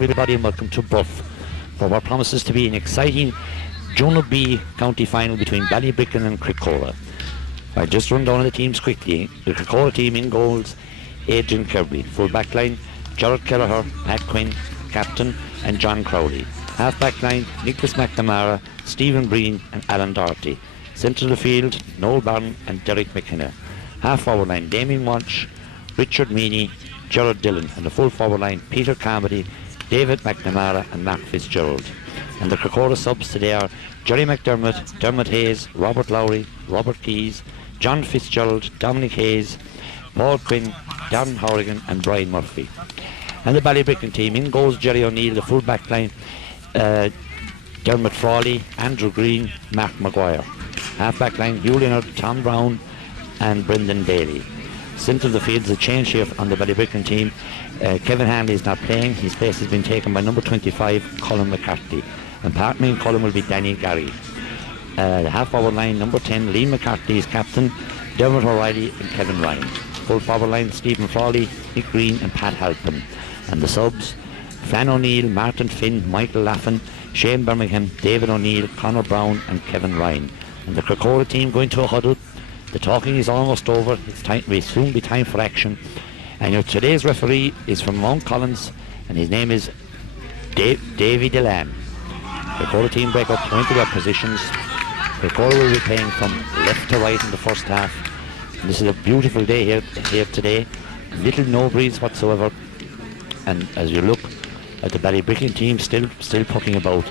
Everybody and welcome to Buff for what promises to be an exciting Junior B county final between Ballybricken and Crecora. I'll just run down the teams quickly. The Crecora team in goals, Adrian Kirby. Full back line, Gerard Kelleher, Pat Quinn, captain, and John Crowley. Half back line, Nicholas McNamara, Stephen Breen and Alan Doherty. Centre of the field, Noel Barron and Derek McKenna. Half forward line, Damien Walsh, Richard Meany, Gerard Dillon. And the full forward line, Peter Carmody, David McNamara and Mark Fitzgerald. And the Crecora subs today are Jerry McDermott, Dermot Hayes, Robert Lowry, Robert Keys, John Fitzgerald, Dominic Hayes, Paul Quinn, Darren Horrigan and Brian Murphy. And the Ballybricken team, in goals Jerry O'Neill, the full back line, Dermot Frawley, Andrew Green, Mark Maguire. Half back line, Hugh Leonard, Tom Brown and Brendan Bailey. Centre of the field is a change here on the Ballybricken team. Kevin Hanley is not playing. His place has been taken by number 25, Colin McCarthy. And partnering in Colin will be Danny Gary. The half forward line, number 10, Lee McCarthy is captain, Dermot O'Reilly and Kevin Ryan. Full forward line, Stephen Frawley, Nick Green and Pat Halpin. And the subs, Fran O'Neill, Martin Finn, Michael Laffin, Shane Birmingham, David O'Neill, Conor Brown and Kevin Ryan. And the Crecora team going to a huddle. The talking is almost over. It's time, will soon be time for action. And today's referee is from Mount Collins and his name is Davy Delan. The Crecora team break up, going to their positions. Crecora will be playing from left to right in the first half. And this is a beautiful day here today. Little no breeze whatsoever. And as you look at the Ballybricken team still pucking about.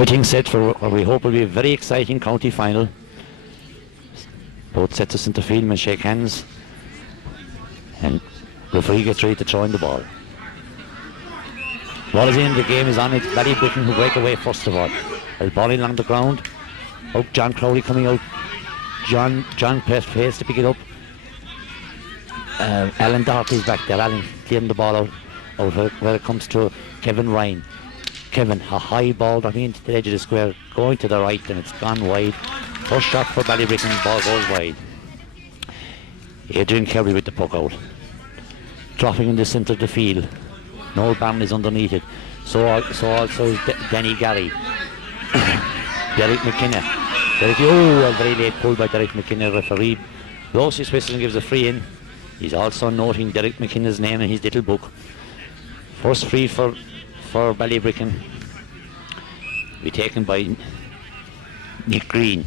Everything set for what we hope will be a very exciting county final. Both sets us into field and shake hands. And referee gets ready to throw in the ball. Ball is in, the game is on. It's Ballybricken who break away first of all. The ball in along the ground. Oh, John Crowley coming out. John pays to pick it up. Alan Doherty's back there. Alan clearing the ball out where it comes to Kevin Ryan. Kevin, a high ball dropping into the edge of the square, going to the right, and it's gone wide. First shot for Ballybricken, ball goes wide. Adrian Kerry with the puck out. Dropping in the centre of the field. Noel Barron is underneath it. So also is Danny Gary. Derek McKenna. A very late pull by Derek McKenna. Referee blows his whistle and gives a free in. He's also noting Derek McKenna's name in his little book. First free for Ballybricken. Be taken by Nick Green.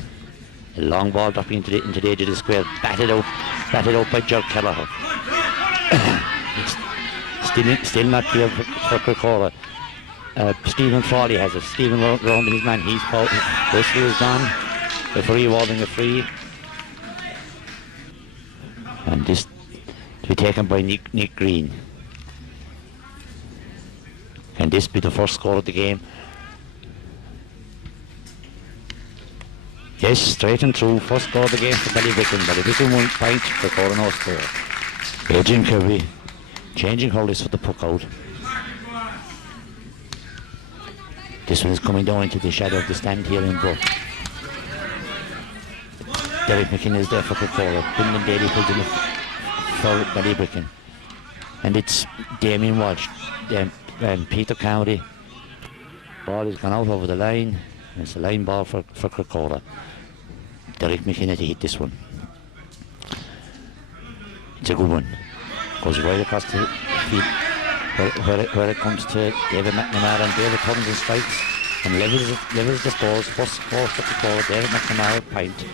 A long ball dropping into the edge of the square. Batted out by Joe Kelleher. Still not clear for Crecora. Stephen Frawley has it. Stephen round his man. He's caught. Whistle is gone. Referee awarding a free. And this to be taken by Nick Green. Can this be the first score of the game? Yes, straight and through. First score of the game for Ballybricken. Ballybricken 1 point, Crecora no score. Adrian Kirby changing holders for the puck out. This one is coming down into the shadow of the stand here in Brook. Derek McKinnon is there for Crecora. Bindon Daly pulls in for Ballybricken. And it's Damien Walsh and Peter County. Ball has gone out over the line. It's a line ball for Crecora. Derek McKinnon to hit this one. It's a good one. Goes right across the field where it comes to David McNamara, and David turns and strikes and levels the scores. First score for Crecora, David McNamara point.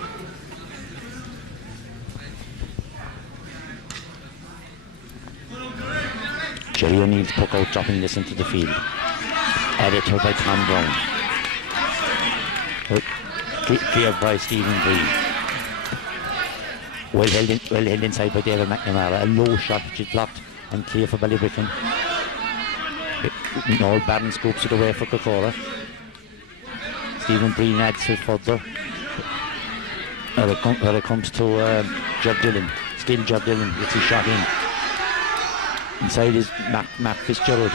Jerry O'Neill's puck out, dropping this into the field. Added to by Tom Brown. Cleared by Stephen Green. Well held inside by David McNamara. A low shot which is blocked and clear for Ballybricken. Noel Barron scoops it away for Crecora. Stephen Green adds it further. Where it comes to Judd Dillon. Still Judd Dillon gets his shot in. Inside is Matt Fitzgerald.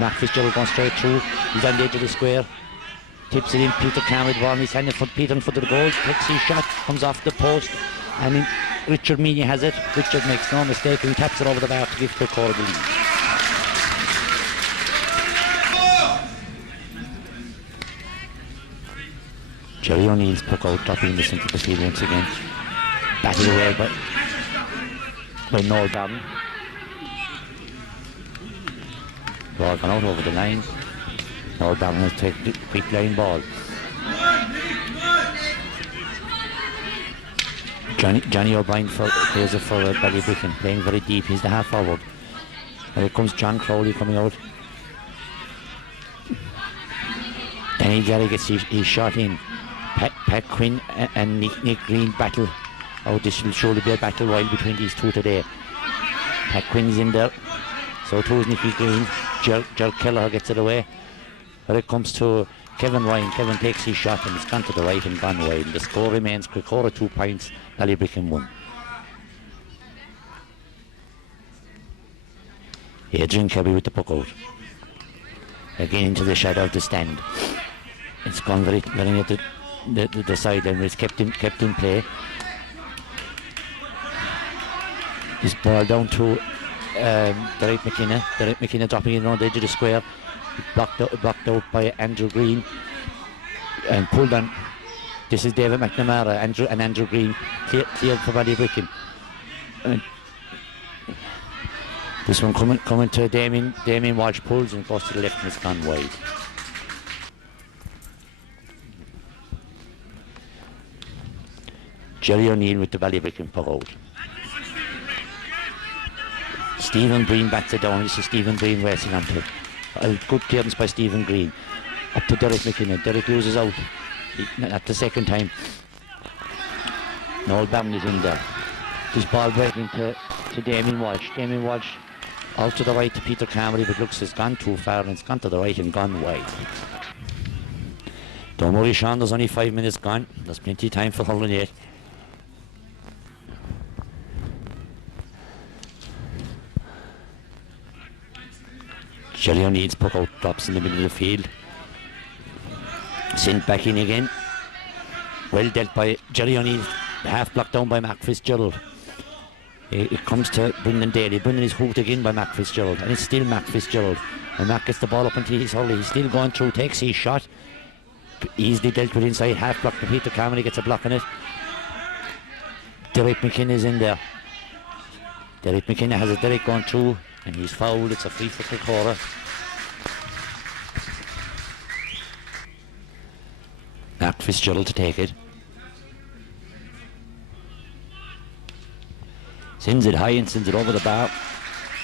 Matt Fitzgerald going straight through. He's on the edge of the square. Tips it in. Peter Cameron with the ball. He's handing for Peter in front of the goal. Takes his shot. Comes off the post. And Richard Meany has it. Richard makes no mistake. He taps it over the bar to give Crecora the lead. Jerry O'Neill's puck out, dropping this into the field once again. Batted away by Noel Barron. Ball gone out over the line. Noel Barron has taken the quick line ball. Johnny O'Brien plays it for Ballybricken, playing very deep. He's the half forward. And here comes John Crowley coming out. Danny Gary gets his shot in. Pat Quinn and Nick Green battle. Oh, this will surely be a battle royal between these two today. Pat Quinn is in there. So too is Nicky Green. Gerald Kelleher gets it away. When it comes to Kevin Ryan, Kevin takes his shot and it's gone to the right and gone wide. And the score remains Crecora 2 points, Ballybricken 1. Adrian Kirby with the puck out. Again into the shadow of the stand. It's gone very near the sideline. It's kept in play. This ball down to Derek McKenna. Derek McKenna dropping in around the edge of the square. Blocked out by Andrew Green and pulled on. This is David McNamara. Andrew Green cleared for Ballybricken. This one coming to Damien Walsh, pulls and goes to the left and it's gone wide. Jerry O'Neill with the Ballybricken puck out. Stephen Green bats it down. This is Stephen Green racing onto it. A good clearance by Stephen Green. Up to Derek McKinnon. Derek loses out. At the second time. Noel Bannon is in there. This ball breaking to Damien Walsh. Damien Walsh out to the right to Peter Carmody, but looks it's gone too far and it's gone to the right and gone wide. Don't worry, Sean, there's only 5 minutes gone. There's plenty of time for hurling yet. Jerry O'Neill's puck out drops in the middle of the field. Sent back in again. Well dealt by Jerry O'Neill. Half blocked down by Mark Fitzgerald. It comes to Brendan Daly. Brendan is hooked again by Mark Fitzgerald. And it's still Mark Fitzgerald. And Mark gets the ball up into his hurley. He's still going through, takes his shot. Easily dealt with inside. Half blocked to Peter Carmody, gets a block on it. Derek McKinnon is in there. Derek McKinnon has a Derek going through. And he's fouled. It's a free for Crecora. Mark Fitzgerald to take it. Sends it high and sends it over the bar.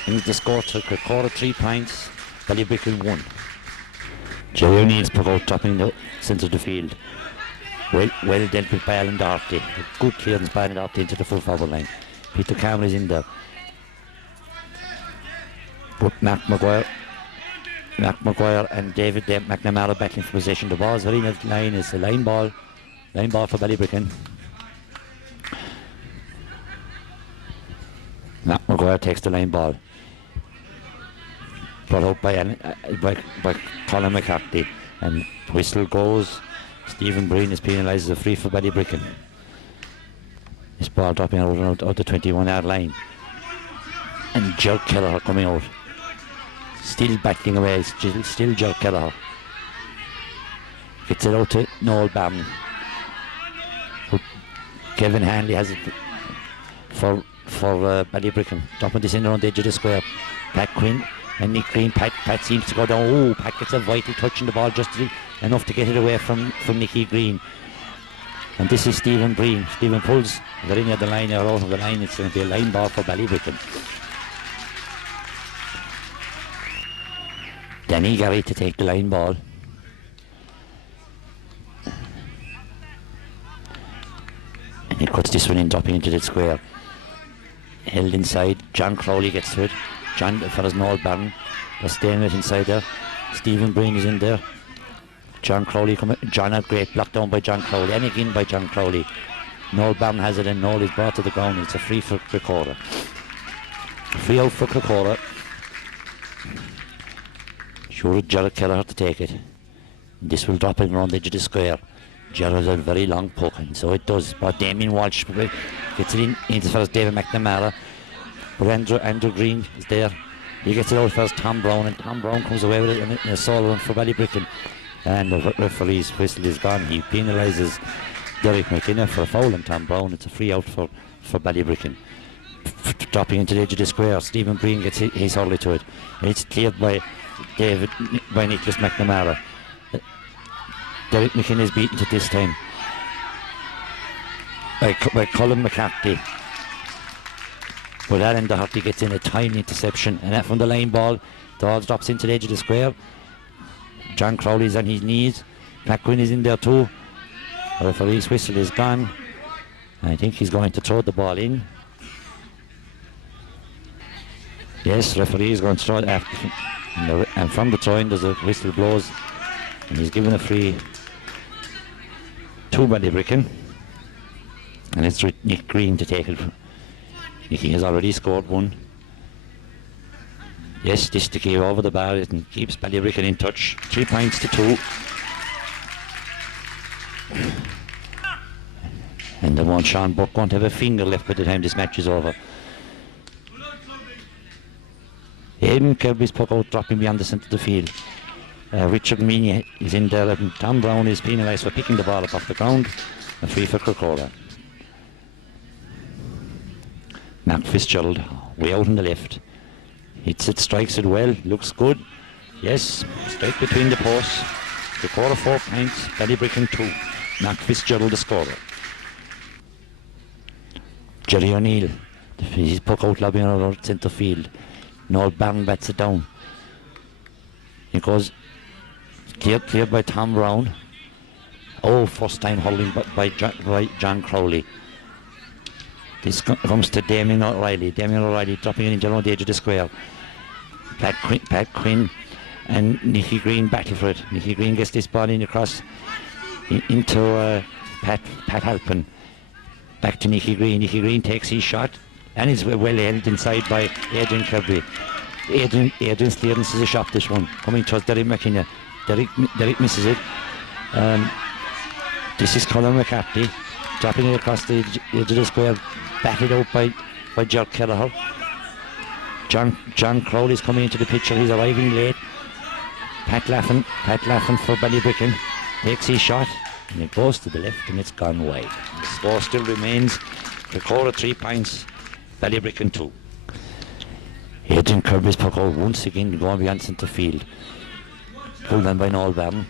Brings the score to Crecora 3 points. Ballybricken 1. Jerry O'Neill's puck out dropping the centre of the field. Well dealt with by Alan Doherty. A good clearance by Alan Doherty into the full forward line. Peter Cameron is in there. But Mark Maguire and David McNamara battling for possession. The ball's very near the line. It's a line ball for Ballybricken. Mark Maguire takes the line ball. Brought out by Colin McCarthy. And whistle goes. Stephen Breen is penalised as a free for Ballybricken. This ball dropping out the 21-yard line. And Joe Kelleher coming out. Still battling away, still Joe Kelleher. Gets it out to Noel Bannon. Kevin Hanley has it for Ballybricken. Dumping this in around the edge of the square. Pat Quinn and Nick Green. Pat seems to go down. Oh, Pat gets a vital touch on the ball, just enough to get it away from Nicky Green. And this is Stephen Breen. Stephen pulls. They're in at the line or out of the line. It's going to be a line ball for Ballybricken. Danny Gary to take the line ball. And he cuts this one in, dropping into the square. Held inside. John Crowley gets to it. John for his Noel Barron. They're staying it inside there. Stephen Breen is in there. John Crowley coming. John a great block down by John Crowley. And again by John Crowley. Noel Barron has it and Noel is brought to the ground. It's a free for Crecora. Free out for Crecora. Sure, Gerard Kelleher to take it. This will drop in around the edge of the square. Gerard has a very long puck, and so it does. But Damien Walsh gets it in as far as David McNamara. But Andrew Green is there. He gets it out first, Tom Brown, and Tom Brown comes away with it in a solo run for Ballybricken. And the referee's whistle is gone. He penalises Derek McKinnon for a foul on Tom Brown. It's a free out for Ballybricken. Dropping into the edge of the square, Stephen Breen gets his hurley to it. And it's cleared by Nicholas McNamara. Derek McKinnon is beaten to this time by Colin McCarthy. But Alan Doherty gets in a tiny interception, and that from the line ball, Dawes drops into the edge of the square. John Crowley's on his knees. Pat Quinn is in there too. The referee's whistle is gone. I think he's going to throw the ball in. Yes, referee is going to throw it after. And from the throw-in, there's a whistle blows, and he's given a free to Ballybricken. And it's Nick Green to take it. Nicky has already scored one. Yes, this to keep over the bar and keeps Ballybricken in touch. 3 points to 2. And the one Sean Buck won't have a finger left by the time this match is over. Aidan Kirby's puck out, dropping beyond the centre of the field. Richard Meany is in there, and Tom Brown is penalised for picking the ball up off the ground. A free for Crecora. Mark Fitzgerald, way out on the left. Hits it, strikes it well, looks good. Yes, straight between the posts. Crecora 4 points, Ballybricken 2. Mark Fitzgerald the scorer. Jerry O'Neill, his puck out lobbing around centre field. Noel Barron bats it down. He goes Cleared by Tom Brown. Oh, first time hurling by John Crowley. This comes to Damien O'Reilly. Damien O'Reilly dropping it into the edge of the square. Pat Quinn and Nicky Green battle for it. Nicky Green gets this ball in across into Pat Halpin. Back to Nicky Green. Nicky Green takes his shot and is well held inside by Adrian Kirby. Adrian Stearns is a shot this one. Coming towards Derek McKenna. Derek misses it. This is Colin McCarthy dropping it across the edge of the square, batted out by Jerk Kelleher. John Crowley is coming into the picture. He's arriving late. Pat Laffin for Ballybricken takes his shot and it goes to the left and it's gone wide. The score still remains Crecora 3 points, Ballybricken 2. Adrian Kirby's puck out once again going beyond centre field. Pulled on by Noel Barron.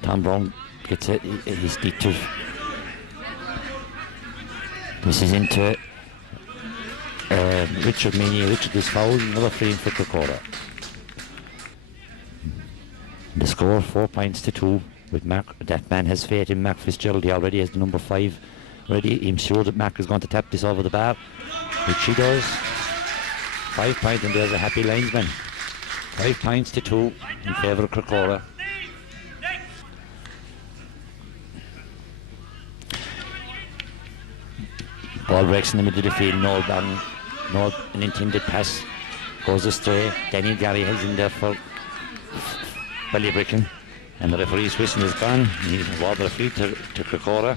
Tom Brown gets his detour. This is into Richard Meany. Richard is fouled, another free for Crecora. The score 4 points to 2 with Mark. That man has faith in Mark Fitzgerald. He already has the number 5 ready. I'm sure that Mark is going to tap this over the bar, which he does. 5 points, and there's a happy linesman. 5 points to 2 in favour of Crecora. Ball breaks in the middle of the field. No, an intended pass goes astray. Danny Gary has in there for Ballybricken, and the referee's whistle is gone. He's awarded a free to Crecora.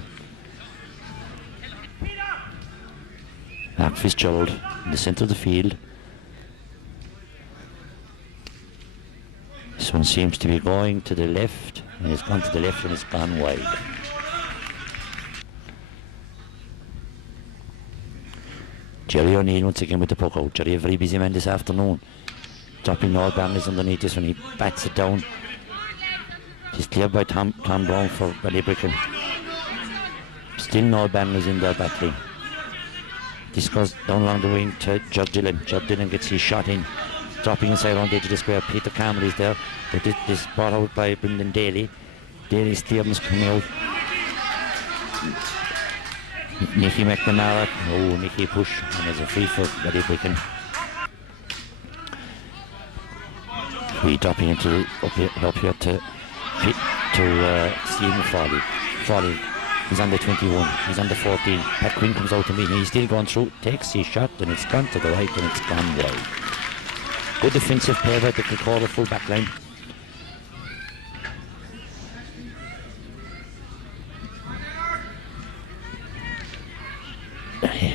Mark Fitzgerald in the centre of the field. This one seems to be going to the left, and it's gone to the left and it's gone wide. Jerry O'Neill once again with the puck out. Jerry, a very busy man this afternoon. Dropping Noel Barron is underneath this one. He bats it down. He's cleared by Tom Brown for Ballybricken. Still Noel Barron is in there battling. This goes down along the wing to Judd Dillon. Judd Dillon gets his shot in. Dropping inside on the edge of the square. Peter Campbell is there. But this brought out by Brendan Daly. Daly's Stearns coming out. Nicky McNamara. Oh, Nicky push. And there's a free for Ballybricken. We dropping into up here to Stephen Frawley. Frawley is under 21. He's under 14. Pat Quinn comes out to meet him. He's still going through. Takes his shot and it's gone to the right and it's gone wide. Good defensive play by the Crecora full back line.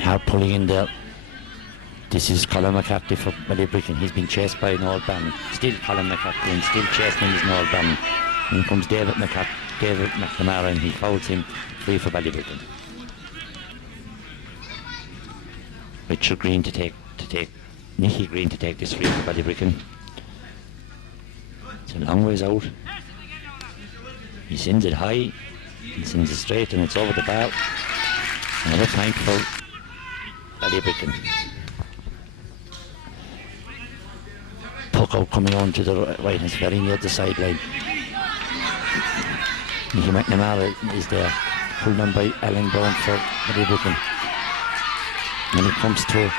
Hard pulling in there. This is Colin McCarthy for Ballybricken. He's been chased by Noel Bannon. Still Colin McCarthy and still chasing him is Noel Bannon. In comes David McNamara and he fouls him free for Ballybricken. Richard Green to take Nicky Green to take this free for Ballybricken. It's a long ways out. He sends it high, he sends it straight and it's over the bar. Another point for Ballybricken. Puck out coming on to the right, it's very near the sideline. Nicky McNamara is there, pulled on by Alan Brown for Ballybricken. And it comes to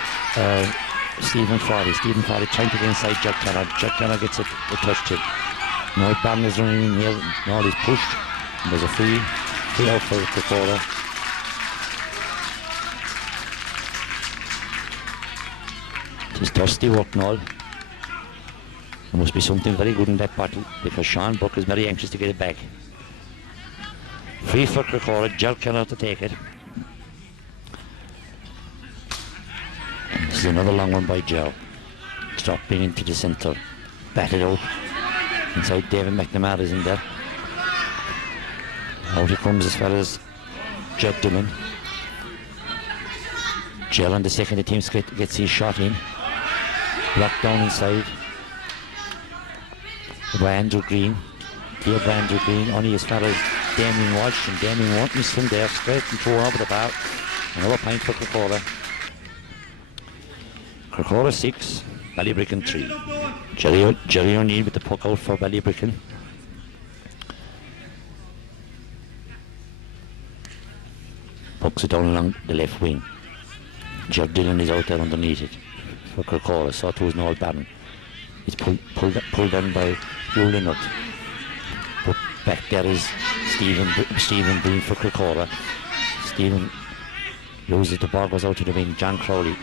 Stephen Frawley. Stephen Frawley trying to get inside Jack Keller. Jack Keller gets a touch to it. Noel Bannon is running in here. Noel is pushed. And there's a free out for Crecora. It is thirsty work, Noel. There must be something very good in that bottle because Sean Buck is very anxious to get it back. Free for Crecora. Jack Keller to take it. This is another long one by Joe. Dropping into the centre. Batted out. Inside David McNamara is in there. Out he comes as far as Judd Dillon. Joe on the second the team gets his shot in. Locked down inside. By Andrew Green. Here by Andrew Green. Only as far as Damien Walsh. And Damien won't miss from there. Straight and throw over the bar. Another point for Crecora. Crecora 6, Ballybricken 3. Jerry O'Neill with the puck out for Ballybricken. Knocks it down along the left wing. Judd Dillon is out there underneath it for Crecora. So too is Noel Barron. He's pulled on by Hugh Leonard. But back there is Stephen Breen for Crecora. Stephen loses the ball, goes out to the wing. John Crowley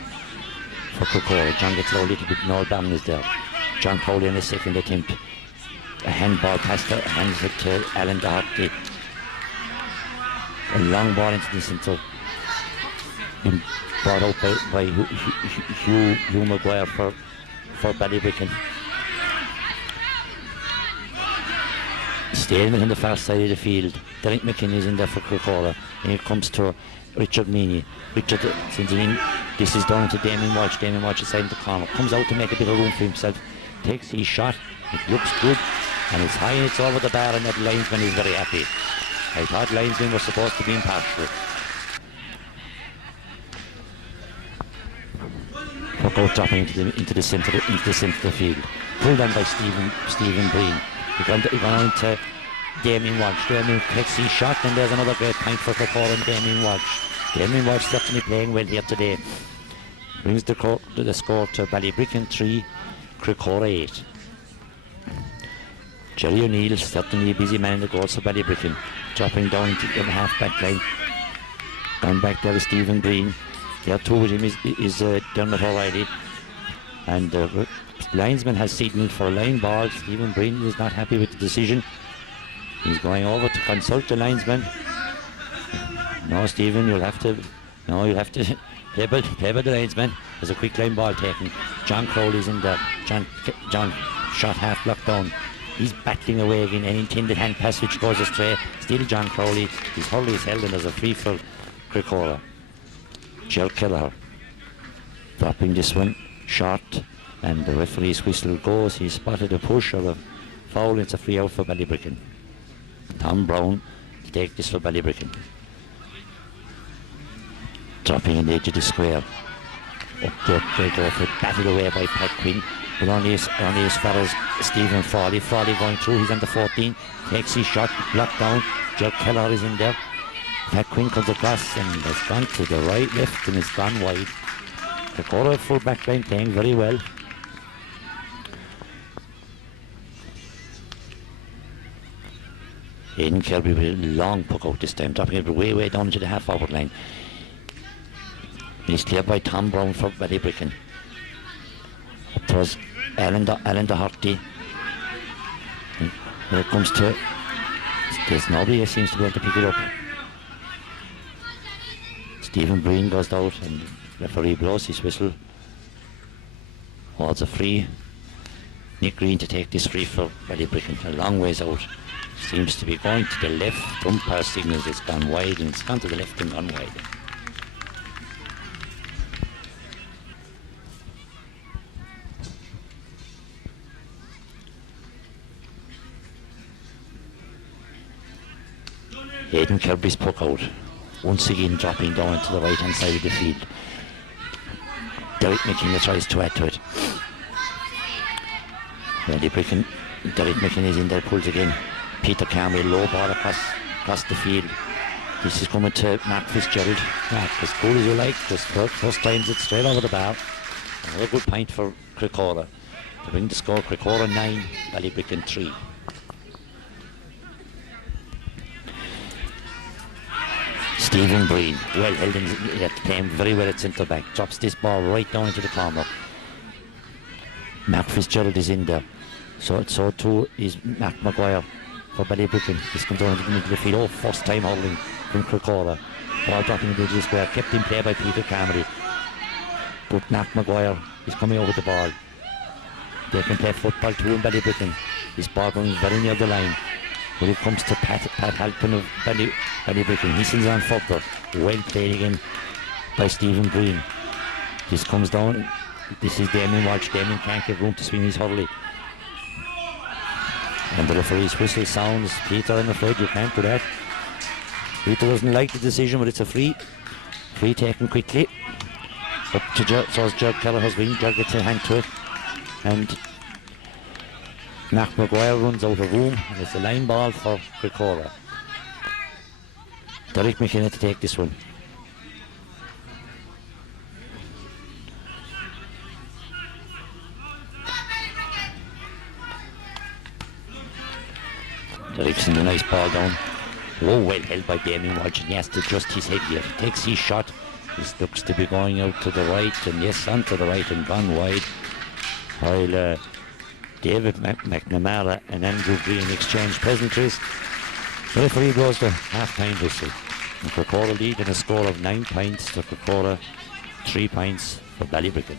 for Crecora. John gets low a little bit. Noel Barron is there. John Crowley in the second attempt. A handball pass hands it to Alan Doherty. A long ball into the centre. Been brought out by Hugh Maguire for Ballybricken. Stalemate on the far side of the field. Derek McKinney is in there for Crecora. And here comes to Richard Meany. Richard sends it in. This is down to Damien Walsh. Damien Walsh is side the corner. Comes out to make a bit of room for himself. Takes his shot. It looks good. And it's high and it's over the bar, and that linesman is very happy. I thought linesmen were supposed to be impartial. Puck out dropping into the centre of the field. Pulled on by Stephen Breen. He gone on to Damien Walsh. Damien takes his shot, and there's another great point for Crecora and Damien Walsh. Damien Walsh certainly playing well here today. Brings the score to Ballybricken 3, Crecora 8. Jerry O'Neill, certainly a busy man in the goals for Ballybricken. Dropping down to the half-back line. Gone back there with Stephen Breen. There too with him is Dermot O'Reilly. And the linesman has signalled for a line ball. Stephen Breen is not happy with the decision. He's going over to consult the linesman. No, Stephen, you'll have to play by the linesman. There's a quick line ball taken. John Crowley's in there. John shot half blocked down. He's battling away again, an intended hand pass which goes astray. Still John Crowley. His hurley is held, and there's a free for Crecora. Gerald Kelleher dropping this one short, and the referee's whistle goes. He spotted a push or a foul. It's a free out for Ballybricken. Tom Brown to take this for Ballybricken. Dropping in the edge of the square. Up there, they go for it, batted away by Pat Quinn. But only as far as Stephen Frawley. Frawley going through, he's under 14. Takes his shot, blocked down. Gerald Kelleher is in there. Pat Quinn comes across and has gone to the right, left, and it's gone wide. Crecora full back line playing very well. Aidan Kirby with a long puck out this time, dropping it way down into the half-forward line. He's cleared by Tom Brown for Ballybricken. Up towards Alan Doherty. When it comes to, there's nobody who seems to be able to pick it up. Stephen Breen goes out and referee blows his whistle. Holds a free. Nick Green to take this free for Ballybricken. A long ways out. Seems to be going to the left. Umpire signals it's gone wide, and it's gone to the left and gone wide. Aidan Kirby's puck out. Once again dropping down to the right hand side of the field. Derek McKinney tries to add to it. Derek McKinney is in there, pulls again. Peter Carmel, low ball across the field. This is coming to Mark Fitzgerald. Mark, as cool as you like, just first times it's straight over the bar. Another good point for Crecora. To bring the score, Crecora 9, Ballybricken 3. Stephen Breen, well held in, playing very well at centre back. Drops this ball right down into the corner. Mark Fitzgerald is in there. So too is Mark Maguire for Ballybricken. This comes down into the middle of the field. Oh, first time hurling from Crecora. Ball dropping into the square. Kept in play by Peter Carmody. But Mark Maguire is coming over the ball. They can play football too in Ballybricken. This ball comes very near the line. When it comes to Pat Halpin of Ballybricken, he sends on further. Well played again by Stephen Breen. This comes down. This is Damien Walsh. Damien can't get room to swing his hurley. And the referee's whistle sounds. Peter, I'm afraid you can't do that. Peter doesn't like the decision, but it's a free. Free taken quickly. Up to Gerald Kelleher's wing. Gerald gets a hand to it. And Mark Maguire runs out of room, and it's a line ball for Crecora. Derek McKinney to take this one. Ericsson, a nice ball down. Oh, well held by Damien Walsh, and he has to adjust his head here. Takes his shot. This looks to be going out to the right, and yes, onto the right and gone wide. While David McNamara and Andrew Green exchange pleasantries. The referee blows the half-time whistle. And Crecora lead in a score of 9 points to Crecora, 3 points for Ballybricken.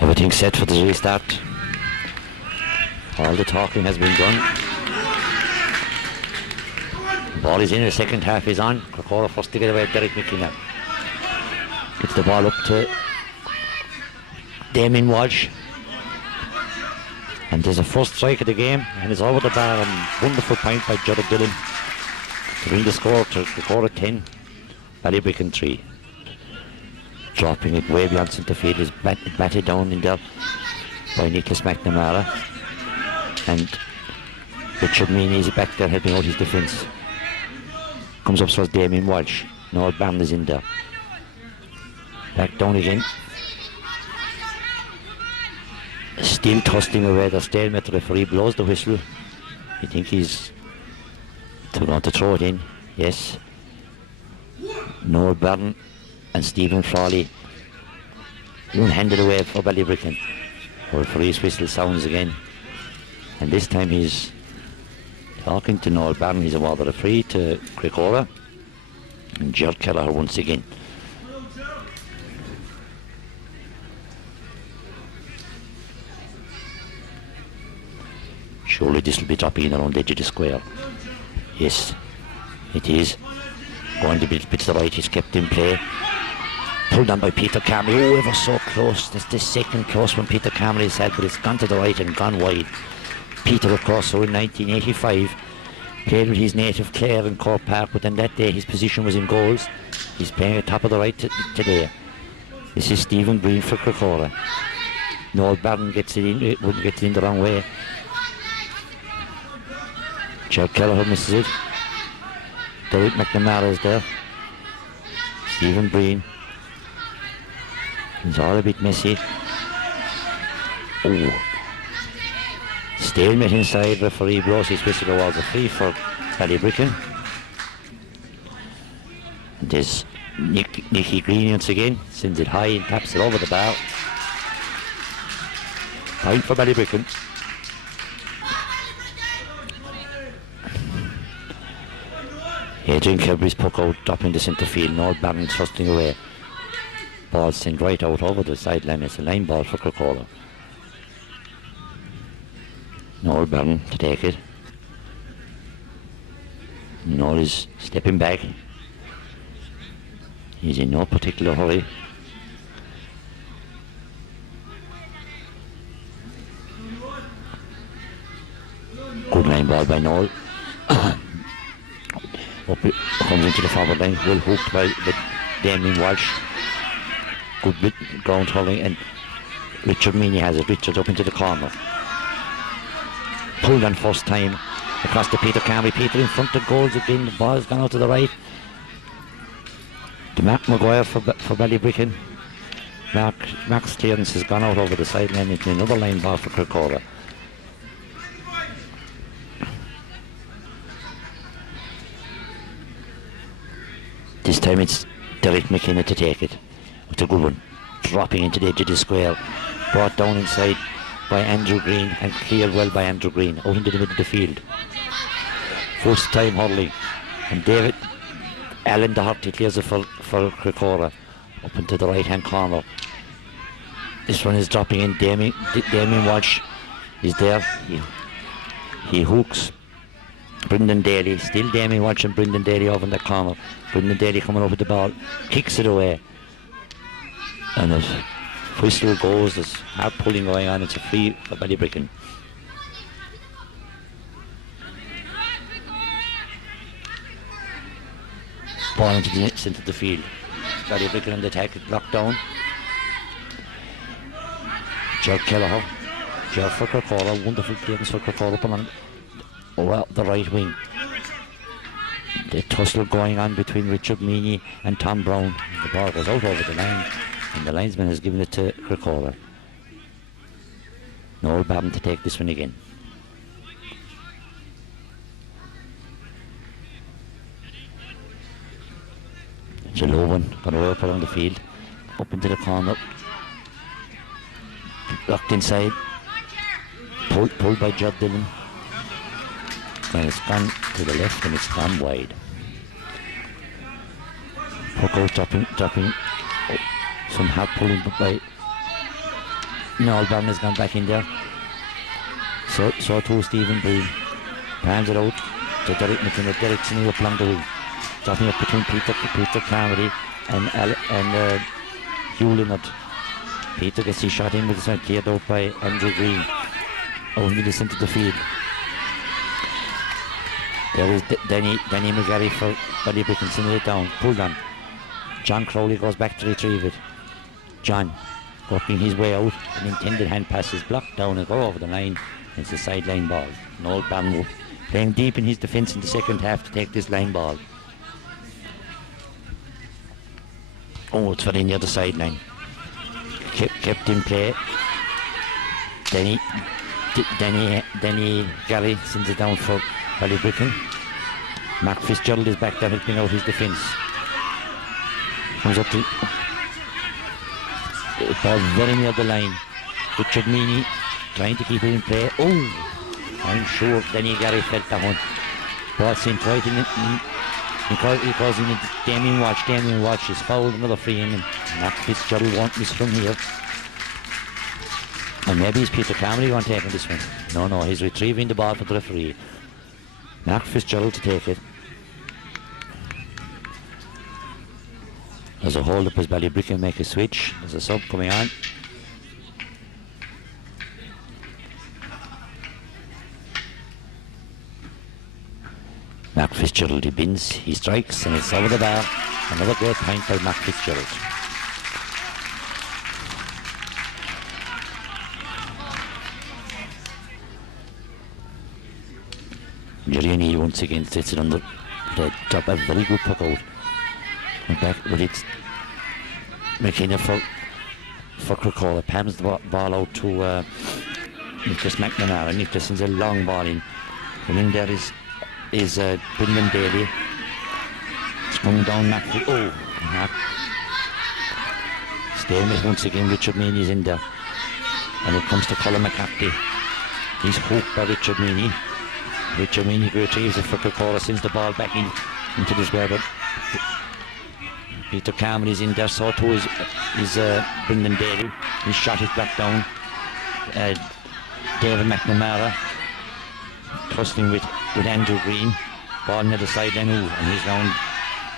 Everything set for the restart. All the talking has been done. The ball is in, the second half is on. Crecora first to get away, Derek McKenna. Gets the ball up to Damien Walsh. And there's a first strike of the game, and it's over the bar, and wonderful point by Judd Dillon to bring the score to Crecora 10, Ballybricken 3. Dropping it way beyond centre field is batted down in there by Nicholas McNamara, and Richard Meany is back there helping out his defence. Comes up towards Damien Walsh. Noel Barn is in there. Back down again. Still thrusting away the stalemate. The referee blows the whistle. I think he's going to throw it in. Yes. Noel Barn and Stephen Frawley handed away for Ballybricken. The referee's whistle sounds again, and this time he's talking to Noel Barron. He's awarded a free to Crecora, and Gerard Kelleher once again. Surely this will be dropping in around the edge of the square. Yes, it is. Going to be a bit to the right, he's kept in play. Pulled on by Peter Carmody. Oh, ever so close. That's the second close one Peter Carmody's had, but it's gone to the right and gone wide. Peter, of course, so in 1985, played with his native Clare in Cork Park, but then that day his position was in goals. He's playing at top of the right today. This is Stephen Green for Crecora. Noel Barron gets it in, wouldn't get it in the wrong way. Gerard Kelleher misses it. Derek McNamara is there. Stephen Breen. It's all a bit messy. Oh. Stalemate inside. Referee blows his whistle towards the free for Ballybricken. And there's Nicky Green once again. Sends it high and taps it over the bar. Point for Ballybricken. Adrian Kirby's puck out, dropping the centre field. Noel Barron thrusting away. Ball sent right out over the sideline. It's a line ball for Crecora. Noel Barron to take it. Noel is stepping back. He's in no particular hurry. Good line ball by Noel. Up it comes into the forward line, well hooked by Damien Walsh. Good bit ground hurling, and Richard Meany has it. Richard up into the corner. Pulled on first time across to Peter Carney. Peter in front of goals again. The ball's gone out to the right. To Mark Maguire for Ballybricken. Mark's clearance has gone out over the sideline into another line ball for Crecora. This time it's Derek McKenna to take it. It's a good one. Dropping into the edge of the square. Brought down inside by Andrew Green and cleared well by Andrew Green out into the middle of the field. First time hurling. And David Allen Doherty clears it for Crecora up into the right hand corner. This one is dropping in. Damien Walsh is there. He hooks Brendan Daly. Still Damien Walsh and Brendan Daly over in the corner. Brendan Daly coming up with the ball. Kicks it away. And as whistle goes, there's hard pulling going on. It's a free for Ballybricken. Ball into the centre of the field. Ballybricken on the attack, locked down. Ger Kelleher. Ger for Crecora. Wonderful clearance for Crecora up on the right wing. The tussle going on between Richard Meany and Tom Brown. The ball goes out over the line, and the linesman has given it to Crecora. Noel Babin to take this one again. Jalovan going to work around the field, up into the corner, locked inside, pulled by Judd Dillon. And it's gone to the left and it's gone wide. Puck out dropping. Some hard pulling by Noel Brown has gone back in there. So too Stephen Breen. Pans it out to Derek McKenna. Derek's in up along the wing. Dropping up between Peter Carmody and Hugh Leonard. Peter gets his shot in with his hand cleared out by Andrew Green. Only the centre of the field. There is Danny McGarry for Ballybricken, sending it down, pulled on. John Crowley goes back to retrieve it. John working his way out, an intended hand pass is blocked down and go over the line. It's a sideline ball. Noel Bamble playing deep in his defence in the second half to take this line ball. Oh, it's very near the sideline. Kept in play. Danny Gary sends it down for Ballybricken. Mark Fitzgerald is back there helping out his defence. Comes up to the ball very near the line. Richard Meany trying to keep it in play. Oh, I'm sure Danny Gary felt that one. Ball sent right in because in Damien Walsh. Damien Walsh is fouled, another free in, and Mark Fitzgerald won't miss from here. And maybe it's Peter Carmody going to take this one. No, he's retrieving the ball for the referee. Mark Fitzgerald to take it. There's a hold up as Ballybricken make a switch. There's a sub coming on. Mark Fitzgerald, he bins, he strikes, and it's over the bar. Another great point by Mark Fitzgerald. Jerry O'Neill once again sets it on the top, a very good puck out. And back with it, McKenna for Crecora. Pams the ball out to Nicholas McNamara. Nicholas sends a long ball in. And in there is Brendan Daly. It's coming down McFee. Oh, stalemate once again. Richard Meany is in there. And it comes to Colin McCarthy. He's hooked by Richard Meany. Richard Meany retrieves it for Crecora, sends the ball back into the square. But Peter Carmody is in there, so too is Brendan Daly. His shot is back down. David McNamara tussling with Andrew Green. Ball near the sideline, and he's round.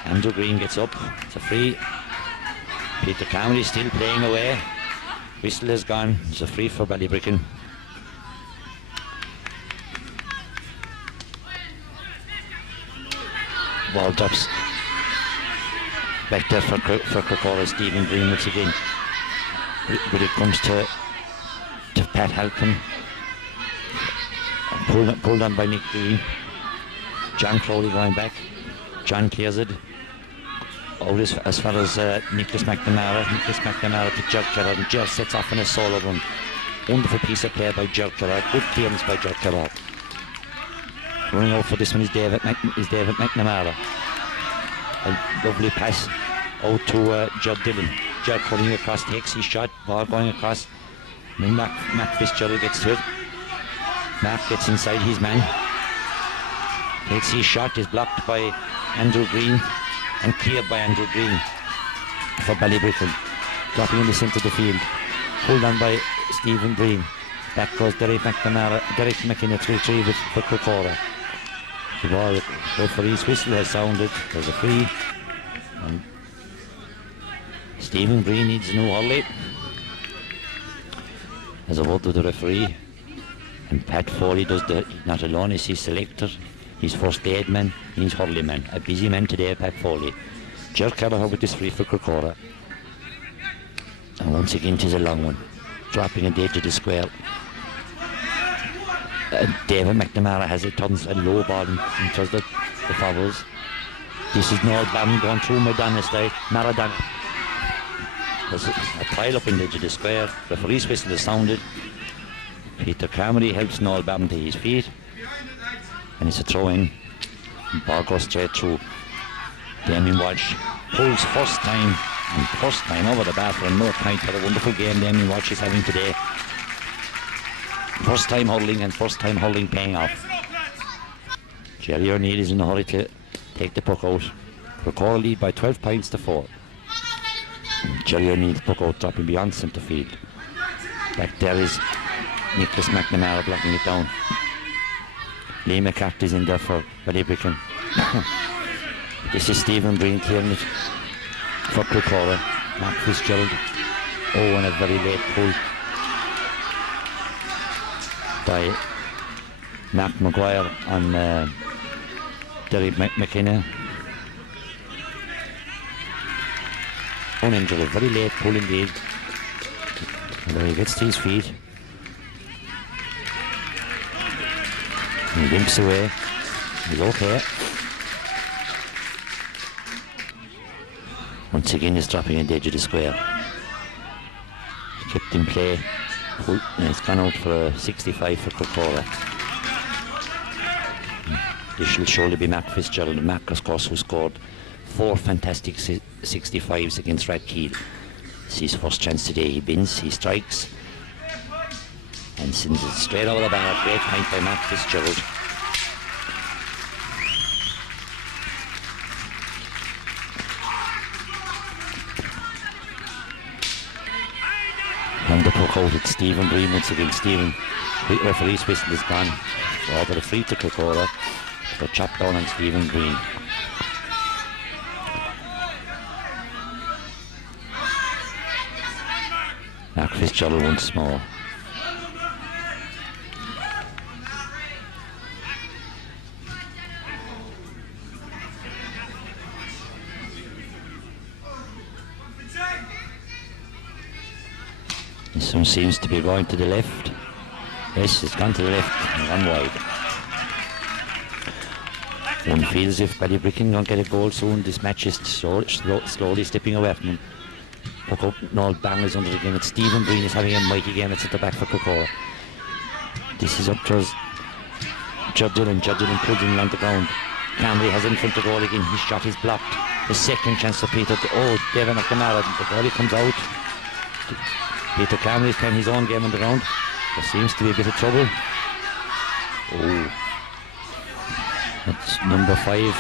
Andrew Green gets up. It's a free. Peter Carmody still playing away. Whistle is gone. It's a free for Ballybricken. ball drops back there for Crecora. Stephen Green once again. But it comes to Pat Halpin. Pulled on by Nick Green. John Crowley going back. John clears it. Out as far as Nicholas McNamara. Nicholas McNamara to Gerard Gerard, and Gerard sets off in a solo run. Wonderful piece of play by Gerard Gerard. Good clearance by Gerard Gerard. Running out for this one is David McNamara. A lovely pass out to Judd Dillon. Judd cutting across, takes his shot, ball going across. And Matt Fitzgerald gets to it. Mark gets inside his man. Takes his shot, is blocked by Andrew Green and cleared by Andrew Green for Ballybricken. Dropping in the centre of the field. Pulled on by Stephen Green. Back goes Derek McKenna to retrieve it for Crecora. The ball, referee's whistle has sounded. There's a free. And Stephen Green needs a new hurley. As a word to the referee. And Pat Foley does not alone is his selector. His first aid man, he's hurley man. A busy man today, Pat Foley. Ger Callagher with this free for Crecora. And once again, it is a long one. Dropping at the edge of the square. David McNamara has it, turns a low ball and does the fouls. This is Noel Bam going through Maradona. There's a pile up in the edge of the square. Referee's whistle is sounded. Peter Cameron helps Noel Bam to his feet. And it's a throw in. Ball goes straight through. Damien Walsh pulls first time over the bar for another point for the wonderful game Damien Walsh is having today. First time hurling paying off. Jerry O'Neill is in a hurry to take the puck out. Crecora lead by 12 points to 4. Jerry O'Neill's puck out dropping beyond centre field. Back there is Nicholas McNamara blocking it down. Lee McCarthy's in there for Ballybricken. This is Stephen Green clearing it for Crecora. Mark Fitzgerald. Oh, and a very late pull by Mark Maguire on Derek McKenna. Uninjured, a very late pull indeed. Although he gets to his feet. He limps away. He's okay. Once again he's dropping at the edge of the square. Kept in play. It's gone out for a 65 for Crecora. This will surely be Matt Fitzgerald and Marcus Goss, who scored 4 fantastic 65s against Rathkeale. It's his first chance today. He bins, he strikes, and sends it straight over the bar. Great point by Matt Fitzgerald. And the puck out at Stephen Green once again. Stephen, referee's whistle is gone. Over the free to Crecora. But chopped down on Stephen Green. Mark Fitzgerald once more. This one seems to be going to the left. Yes, it's gone to the left and gone wide. One feels if Ballybricken don't get a goal soon, this match is slowly slipping away from them. Puck up, Noel Bang is under the game. It's Stephen Green is having a mighty game. It's at the back for Crecora. This is up towards Judd Dillon. Judd Dillon pulls him along the ground. Camry has it in front of the goal again. His shot is blocked. The second chance for Peter. David McNamara. The goalie comes out. Peter Camry is playing his own game on the ground. There seems to be a bit of trouble. Oh. That's number 5.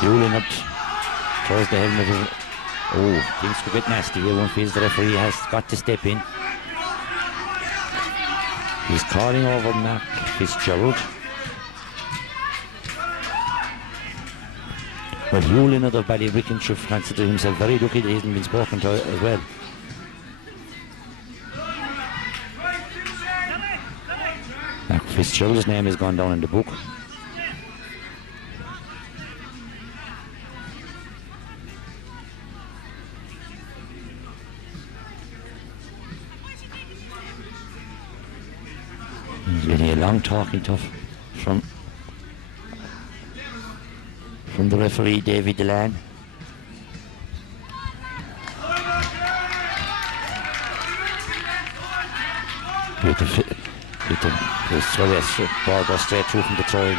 Hurling up towards the helmet. Oh, things could get nasty here. One feels the referee has got to step in. He's calling over Mark Fitzgerald. But Hurling of the Ballybricken should consider himself very lucky that he hasn't been spoken to as well. Mark Fitzgerald's name has gone down in the book. He's getting a long talking to from the referee, David Delan. The ball goes straight through from the throwing.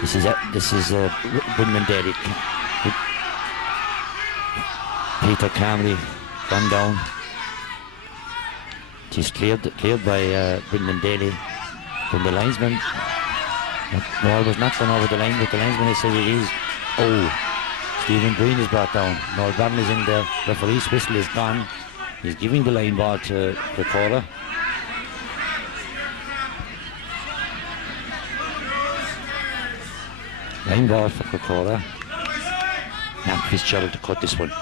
This is Brendan Daly. Peter calmly gone down. He's cleared by Brendan Daly from the linesman. The ball was not gone over the line, but the linesman has said it is. Oh, Stephen Green is brought down. Noel Barron is in there. Referee's whistle is gone. He's giving the line ball to Crecora. Line ball for Crecora. Now Fitzgerald to cut this one.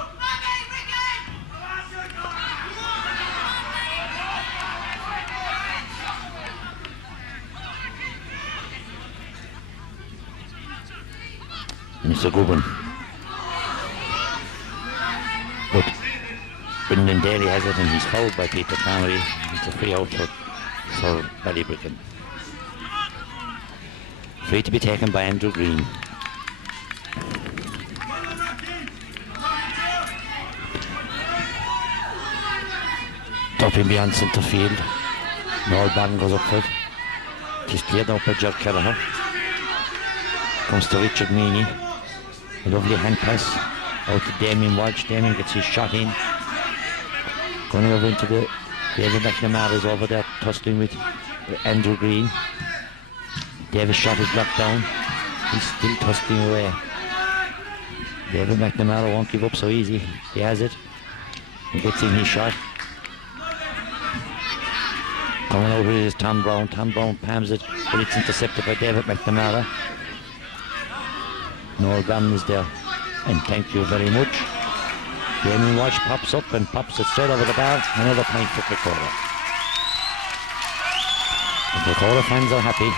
And it's a good one. But Brendan Daly has it and he's fouled by Peter Connery. It's a free out for Ballybricken. Free to be taken by Andrew Green. Dropping beyond centre field. Noel Barron goes up for it. He's cleared out by Joe Kelleher. Comes to Richard Meany. A lovely hand pass out to Damien Walsh. Damien gets his shot in. Going over into the David McNamara is over there tussling with Andrew Green. David's shot is blocked down. He's still tussling away. David McNamara won't give up so easy. He has it. He gets in his shot. Coming over is Tom Brown. Tom Brown palms it, but it's intercepted by David McNamara. Noel Barron is there. And thank you very much. Damien Walsh pops up and pops it straight over the bar. Another point for Crecora. The Crecora fans are happy.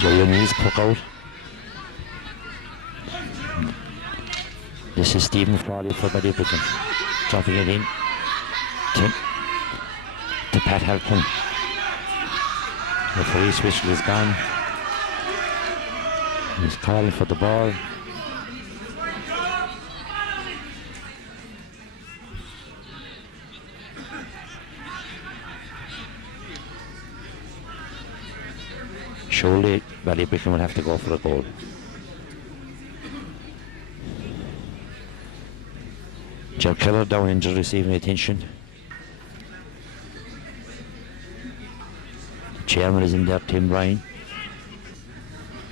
Jerry O'Neill's puck out. This is Stephen Frawley for Ballybricken. Dropping it in to Pat Halpin. The police whistle is gone. He's calling for the ball. Surely Ballybricken will have to go for a goal. Joe Keller down injured, receiving attention. The chairman is in there, Tim Ryan.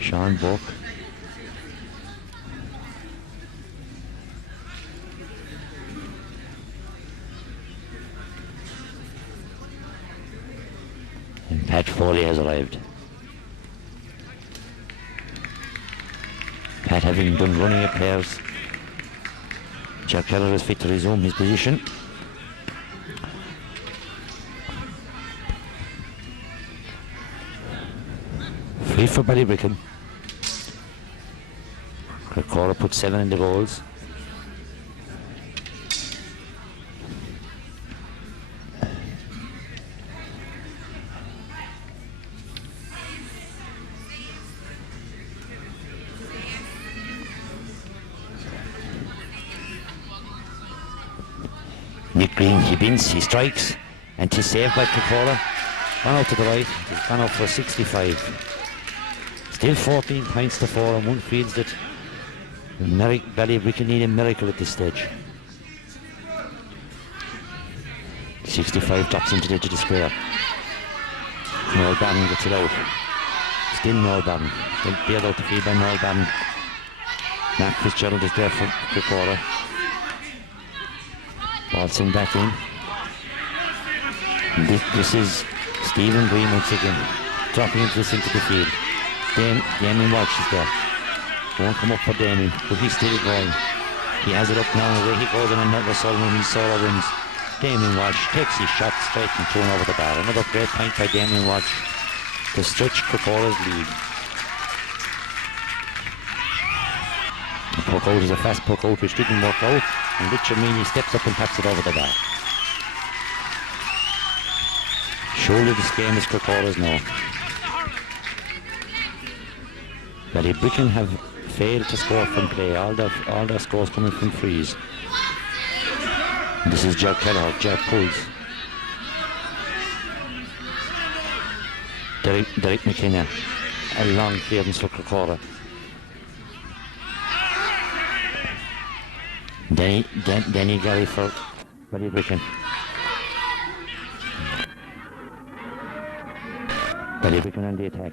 Sean Buck. And Pat Foley has arrived. Pat, having done running of players, Jack Keller is fit to resume his position. Free for Ballybricken. Crecora put 7 in the goals. Nick Green, he bins, he strikes, and he's saved by Crecora. Gone out to the right, he's gone out for 65. Still 14 points to 4, and one feels that Ballybricken need a miracle at this stage. 65 drops into the edge of the square. Noel Barron gets it out. Still Noel Barron. Still bailed out the field by Noel Barron. Mark Fitzgerald is there for Crecora. Ball sent back in. This is Stephen Green once again, dropping into the centre of the field. Damien Walsh is there. Won't come up for Damien, but he's still going. He has it up now, away he goes, and another Solomon Solo wins. Damien Walsh takes his shot straight and thrown over the bar. Another great point by Damien Walsh to stretch Crecora's lead. The puck out is a fast puck out which didn't work out, and Richard Meany steps up and taps it over the bar. Surely this game is Crecora's now. Ballybricken have failed to score from play, all their scores coming from frees. This is Jack Kelleher. Jack pulls. Derek McKenna, a long clearance for Crecora. Denny Gary for Ballybricken. Ballybricken on the attack.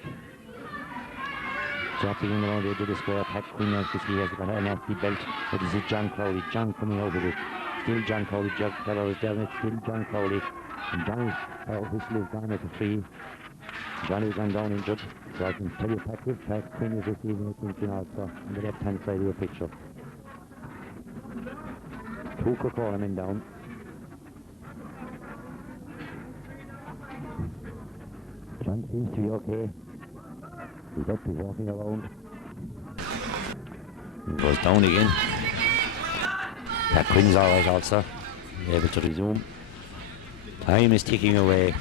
Dropping in around the edge of the square. Pat Quinn obviously has got a nasty belt, but this is John Crowley. John coming out of it. Still John Crowley. Jack Keller is down it. Still John Crowley. And Johnny's whistle is gone at the free. Johnny's gone down injured. So I can tell you Pat Quinn is receiving attention also on the left hand side of your picture. Two Crecora men down. John seems to be okay. He's up, he's walking around. He goes down again. Pat Quinn is alright also. Able to resume. Time is ticking away.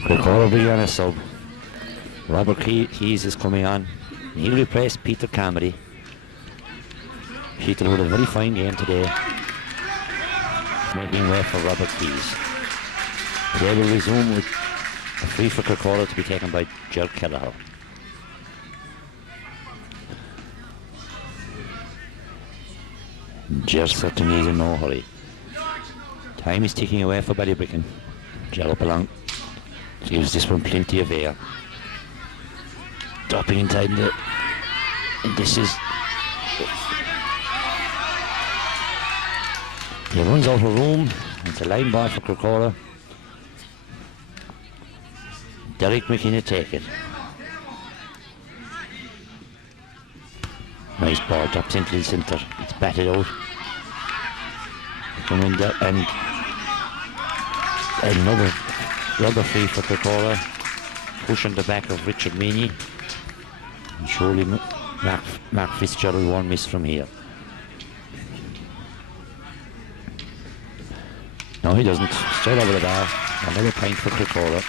Crecora will be on a sub. Robert Keys is coming on. He'll replace Peter Carmody. Peter with a very fine game today, making way for Robert Keys. They will resume with a free for Crecora to be taken by Jack Kelleher. Jer certainly is in no hurry. Time is ticking away for Ballybricken. Jer up along. Gives this one plenty of air. Dropping inside and this is... He runs out of room. It's a line ball for Crecora. Derek McKenna take it. Nice ball, drops into the centre. It's batted out. Coming there and another free for Crecora. Pushing the back of Richard Meany. And surely Mark Fitzgerald won't miss from here. No, he doesn't. Straight over the bar. Another point for Crecora.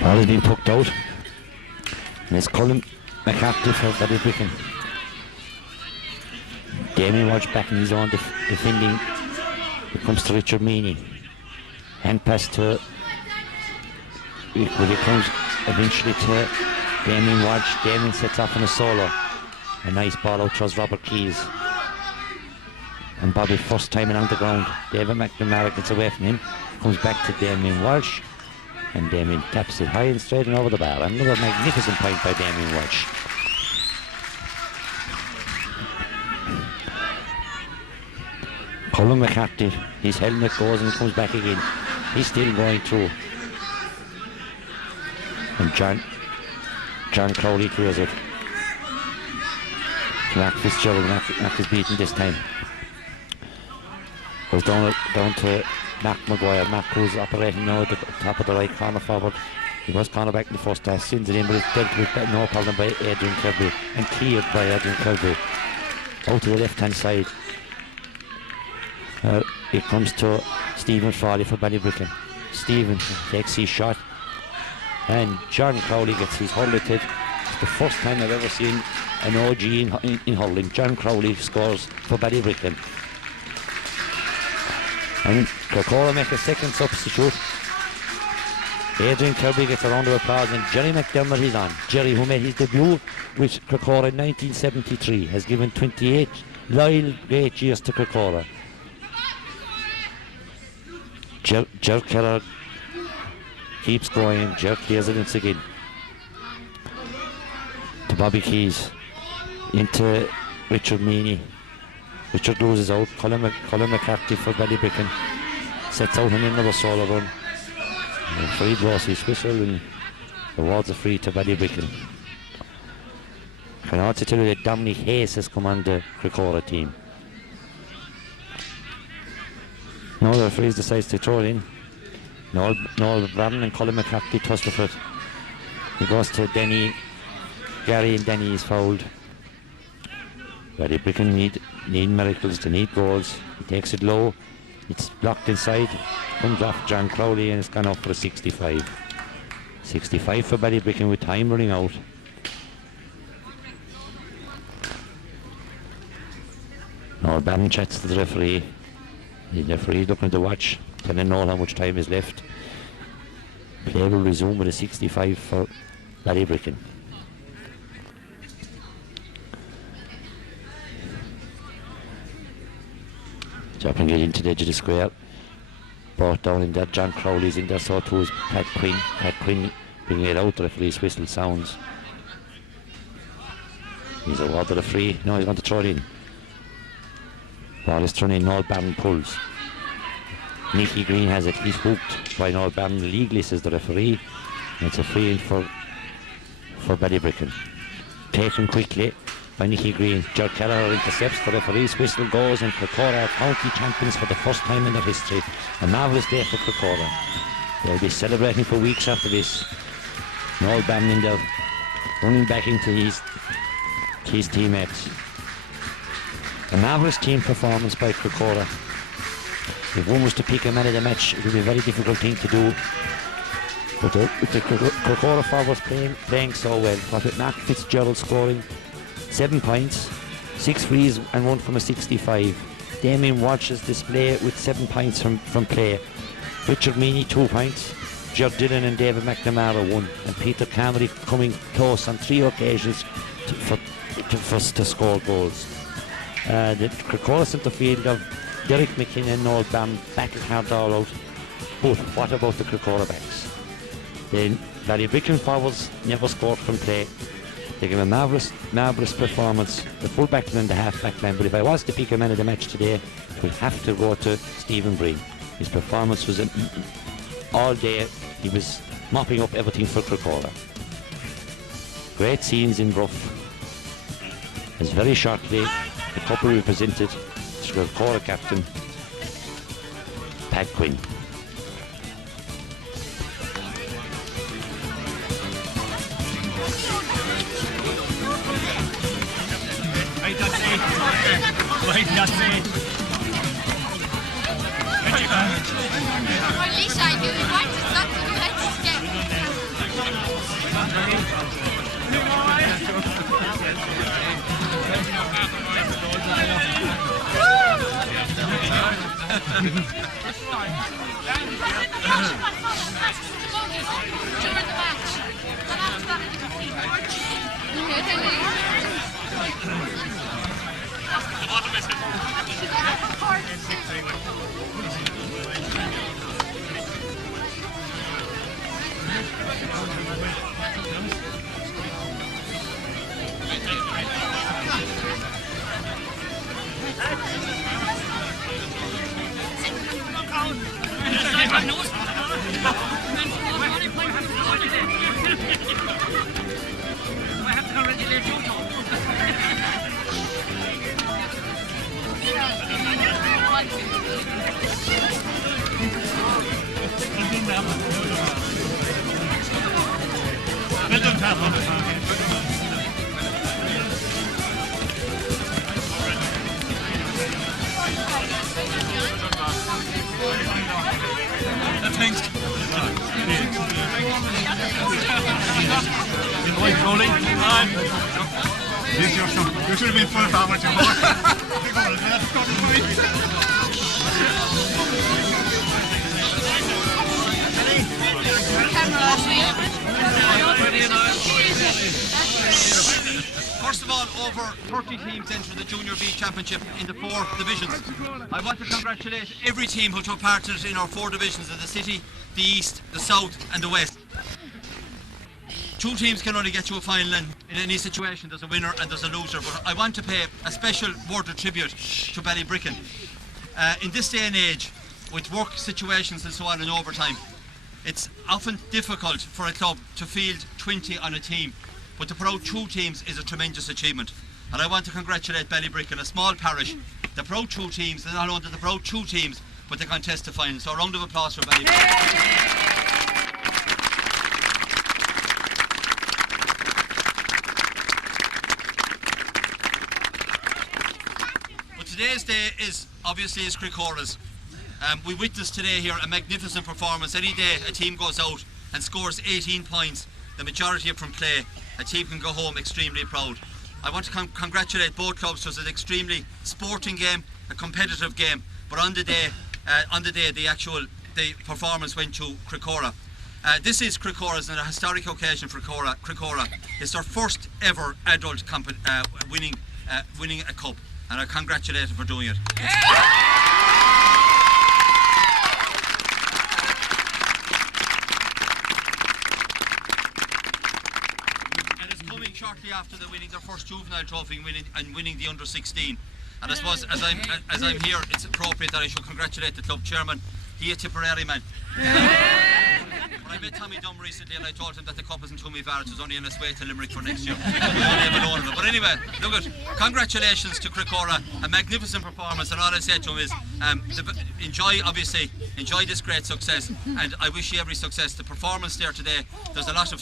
Ball has been poked out. And it's Colin McCarthy for Ballybricken. Damien Walsh back in his own defending. It comes to Richard Meany. Hand pass to... Well, it comes eventually to Damien Walsh. Damien sets off on a solo. A nice ball out towards Robert Keys. And Bobby first time along the ground. David McNamara gets away from him. Comes back to Damien Walsh. And Damien taps it high and straight and over the bar. Another magnificent point by Damien Walsh. Colin McCarthy, his helmet goes and comes back again. He's still going through. And John Crowley clears it. Mark Fitzgerald. Mark is beaten this time. Goes down to Mark Maguire. Mark who's operating now at the top of the right corner forward. He was cornerback in the first half, sends it in, but it's dealt with no problem by Adrian Kirby and cleared by Adrian Kirby. Out to the left hand side. It comes to Stephen Frawley for Ballybricken. Stephen takes his shot and John Crowley gets his hurling. It's the first time I've ever seen an OG in hurling. John Crowley scores for Ballybricken. And Crecora make a second substitute. Adrian Kirby gets a round of applause and Jerry McDermott is on. Jerry, who made his debut with Crecora in 1973, has given 28 loyal great years to Crecora. Jer Keller keeps going. Jer clears it once again to Bobby Keys, into Richard Meany. Richard loses out. Colin McCarthy for Ballybricken sets out on another solo run. And free draws his whistle and awards a free to Ballybricken. Can I also tell you that Dominic Hayes has come on the Crecora team. No, the referee decides to throw it in. Noel Barron and Colin McCarthy tussle for it. He goes to Denny. Gary and Denny is fouled. Ballybricken need miracles, they need goals. He takes it low. It's blocked inside. Comes off John Crowley and it's gone up for a 65. 65 for Ballybricken with time running out. Noel Barron chats to the referee. The referee looking at the watch, telling Noel how much time is left. Play will resume with a 65 for Ballybricken. Chopping it into the edge of the square. Brought down in there. John Crowley's in there, so too is Pat Quinn. Pat Quinn bringing it out. The referee's whistle sounds. He's awarded a free. No, he's going to throw it in. Ball is thrown in. Noel Barron pulls. Nicky Green has it. He's hooked by Noel Barron legally, says the referee. And it's a free in for Ballybricken. Taken quickly by Nicky Green. Ger Kelleher intercepts. The referee's whistle goes, and Crecora are county champions for the first time in their history. A marvellous day for Crecora. They'll be celebrating for weeks after this. Noel Barron in there, running back into his teammates. A marvellous team performance by Crecora. If one was to pick a man of the match, it would be a very difficult thing to do. But the Crecora forwards playing so well. But with Mark Fitzgerald scoring 7 points, 6 frees and 1 from a 65. Damien Walsh's display with 7 points from play. Richard Meany 2 points. Ger Dillon and David McNamara 1. And Peter Carmody coming close on 3 occasions to score goals. The Crecora centre field of Derek McKinnon and Noel Barron battled hard all out. But what about the Crecora backs? The Ballybricken forwards never scored from play. They gave a marvellous performance, the full back line and the half back line. But if I was to pick a man of the match today, it would have to go to Stephen Breen. His performance was all day. He was mopping up everything for Crecora. Great scenes in Rough. As very shortly, the couple we presented to Crecora captain Pat Quinn. You should have been full forward. First of all, over 30 teams entered the Junior B Championship in the 4 divisions. I want to congratulate every team who took part in our 4 divisions of the City, the East, the South and the West. 2 teams can only get to a final, and in any situation there's a winner and there's a loser, but I want to pay a special word of tribute to Ballybricken. In this day and age, with work situations and so on and overtime, It's often difficult for a club to field 20 on a team, but to put out 2 teams is a tremendous achievement. And I want to congratulate Ballybrick, in a small parish. They put out 2 teams, and not only they put out 2 teams, but they contest the final. So a round of applause for Ballybrick. Today's day is obviously Crecora's. We witnessed today here a magnificent performance. Any day a team goes out and scores 18 points, the majority from play, a team can go home extremely proud. I want to congratulate both clubs. It was an extremely sporting game, a competitive game, but on the day the performance went to Crecora. This is Crecora's and a historic occasion for Crecora. It's their first ever adult winning a cup. And I congratulate them for doing it. And it's coming shortly after the winning their first juvenile trophy and winning the under-16. And I suppose as I'm here, it's appropriate that I should congratulate the club chairman. He a Tipperary man. When I met Tommy Dunn recently and I told him that the cup isn't too far, it was only on its way to Limerick for next year. We only have a loan of it. But anyway, look at, congratulations to Crecora, a magnificent performance, and all I say to him is enjoy this great success, and I wish you every success. The performance there today, there's a lot of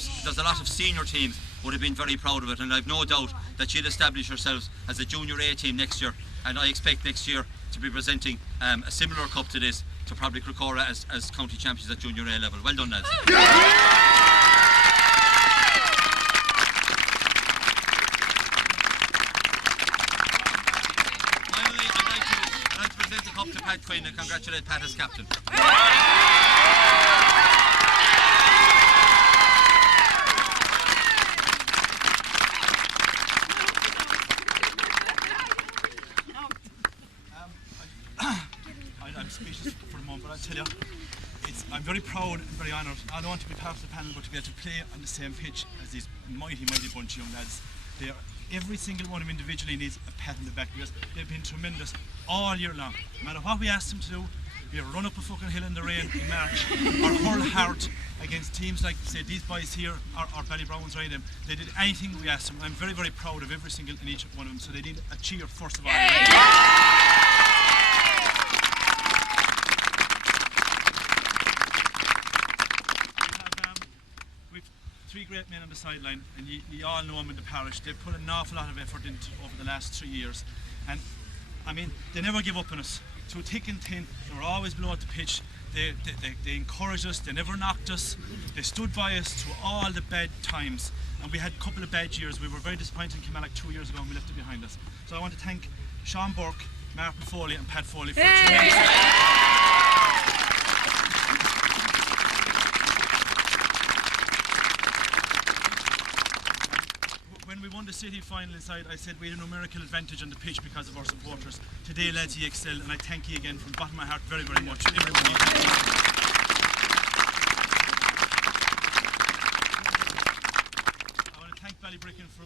senior teams would have been very proud of it, and I've no doubt that you'll establish yourselves as a junior A team next year, and I expect next year to be presenting a similar cup to this to probably Crecora as county champions at junior A level. Well done, lads. Finally, I'd like to present the cup to Pat Quinn and congratulate Pat as captain. I'm speechless for the moment, but I tell you, I'm very proud and very honoured not only to be part of the panel, but to be able to play on the same pitch as these mighty bunch of young lads. Every single one of them individually needs a pat on the back because they've been tremendous all year long. No matter what we asked them to do, be it run up a fucking hill in the rain in March, or hurl hard against teams like, say, these boys here, or Ballybrowns right them. They did anything we asked them. I'm very, very proud of every single and each one of them, so they need a cheer first of all. Three great men on the sideline, and you all know them in the parish. They've put an awful lot of effort into over the last 3 years, and I mean, they never give up on us. Through thick and thin, they were always below at the pitch. They encouraged us, they never knocked us, they stood by us through all the bad times, and we had a couple of bad years. We were very disappointed in Kilmallock 2 years ago and we left it behind us. So I want to thank Sean Burke, Martin Foley and Pat Foley for When we won the city final inside, I said we had a numerical advantage on the pitch because of our supporters. Today, lads, you excelled, and I thank you again from the bottom of my heart very, very much. Everyone. I want to thank Ballybricken for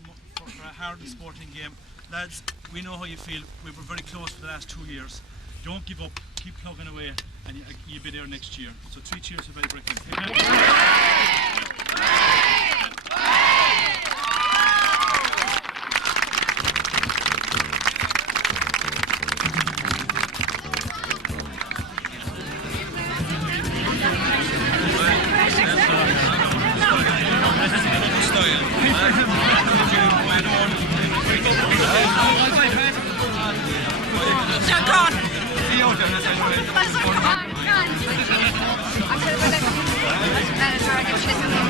a hard and sporting game. Lads, we know how you feel. We were very close for the last 2 years. Don't give up. Keep plugging away, and you'll be there next year. So 3 cheers for Ballybricken. I'm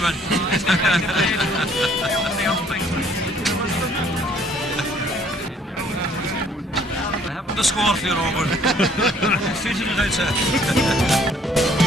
funny, man. I haven't the score for you, Robert. Fitted it, I'd say.